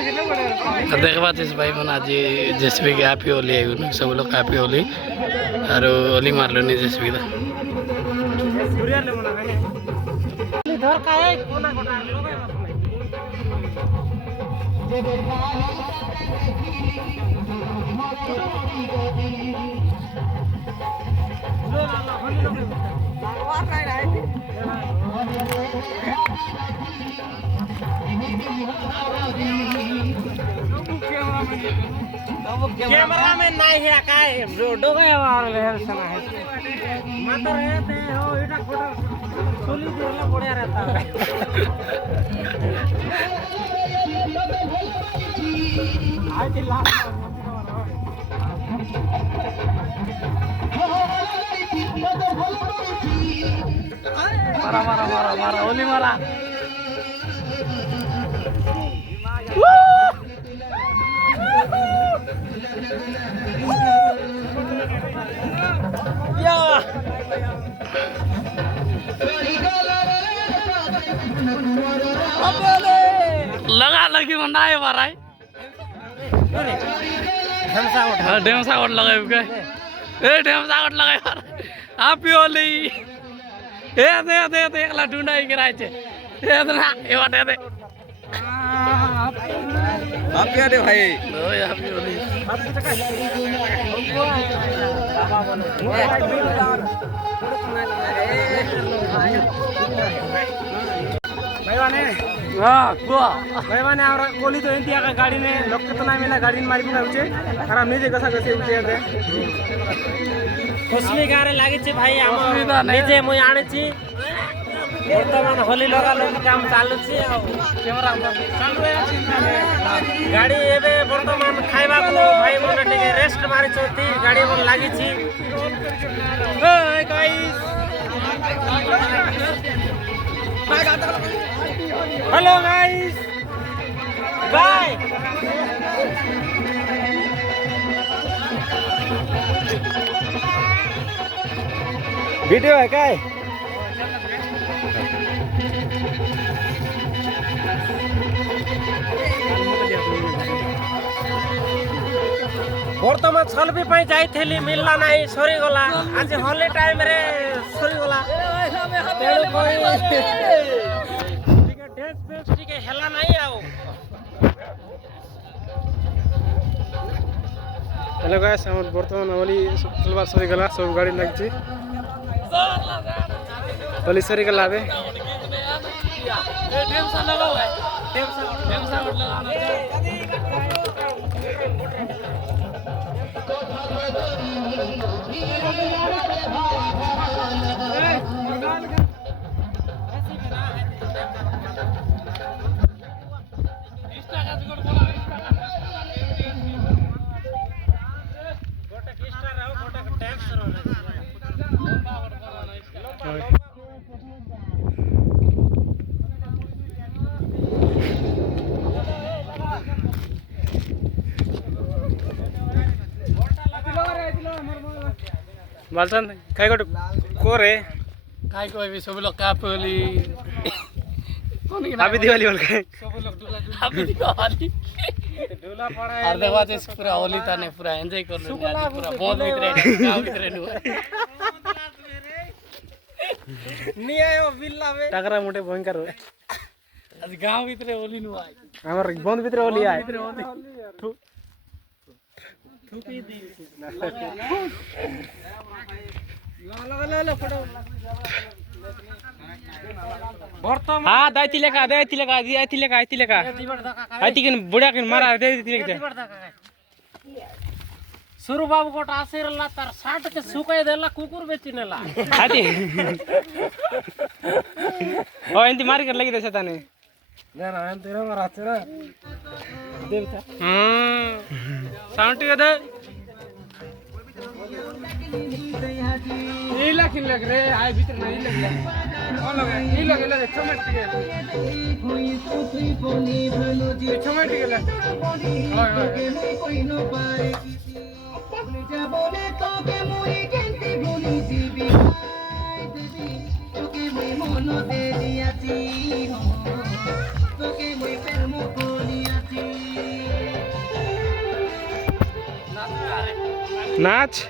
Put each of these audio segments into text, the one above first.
देखबा भाई मन आज जेसीबी के हैप्पी होली आई सब लोग हैप्पी होली और होली मारलो नहीं जेसीबी कैमरा में नहीं है काय रोडो गए वार ले सना है मात्र रहते हो इटा फोटो सोली देला बढ़िया रहता है आज लास्ट मारा मारा मारा मारा ओली मारा लगा लगी बनाए माराय ढेमसा उठ लगाए के ए ढेमसा उठ लगाए हैप्पी होली ए दे एकला ढूंढाई कराय छे ए ना ए वाटे दे हैप्पी होली भाई ओ हैप्पी होली भाई माने आवरा कोली तो इंडिया का गाड़ी ने लोक तो ना मिला गाड़ी मारी पुना उचे खराब नहीं जे कसा कसे उचे दे कसली गारे लागी छे भाई आम निजे मुई आने छी वर्तमान होली लगा लोग काम चालू छी आ कैमरा चालू है गाड़ी एबे वर्तमान खाइबा को भाई मोने टिके रेस्ट मारी छोती गाड़ी मन लागी छी ए गाइस हेलो गाइस बाय वीडियो है क्या बर्तमान सलफी पाई जाई थेली मिलला नहीं सरी गला आज होली टाइम रे सरी गला तेरो कोई डेंस पेस टिके हेला नहीं आओ हेलो गाइस हम बर्तमान होली चलवा सरी गला सब गाड़ी लागछि होली सरी गला बे ढेमसा लगाओ है ढेमसा लगाना बालचंद काय गोट कोरे काय कोई सब लोग हैप्पी होली हैप्पी दिवाली बोल के सब लोग हैप्पी दिवाली ढोला पड़ा है और देखवा से पूरा होली ताने पूरा एंजॉय कर लो पूरा बहुत भीतर गांव भीतर नु नी आयो बिल्ला बे टाकरा मोटे भयंकर हो आज गांव भीतर होली नु आई हमर बंद भीतर होली आए थूपी दी ला फोटो बर्तमान हां दाइती लेका आइती किन बुढ़ा किन मारा दाइती लेका सुरु बाबू कोट आसिरला तार 60 के सुकाय देला कुकुर बेचिनेला आती ओ एंती मारी कर लगी देसा ताने ना तेरा मारा तेरा देवता साउंड के दे ये लखिन लग रे आए भीतर नहीं लग कौन लगे ये लगे चमट के चमट के लग कोई न पाए भूल जा बोले तो के मुई केंती भूली जीवी तो के मुई मन दे दिया जी तो के मुई प्रेम को लिया जी नाच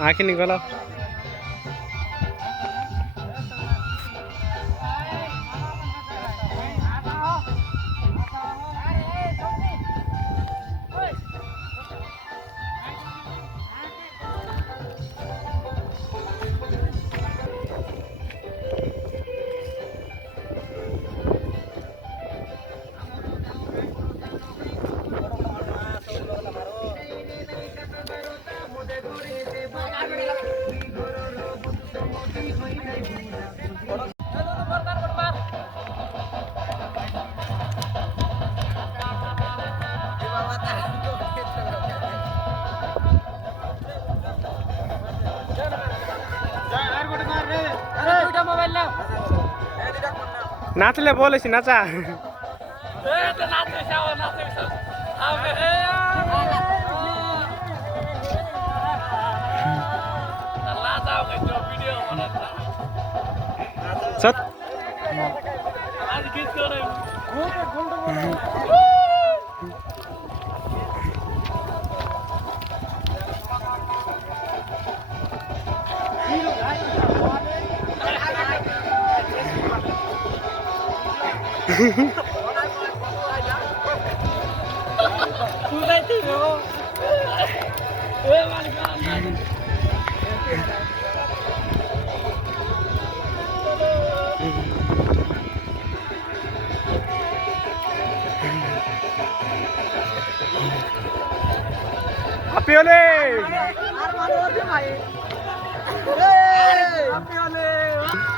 आखिर निकलो नाचले बोलेছি नाचा सत Happy Holi!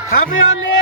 Happy Holi!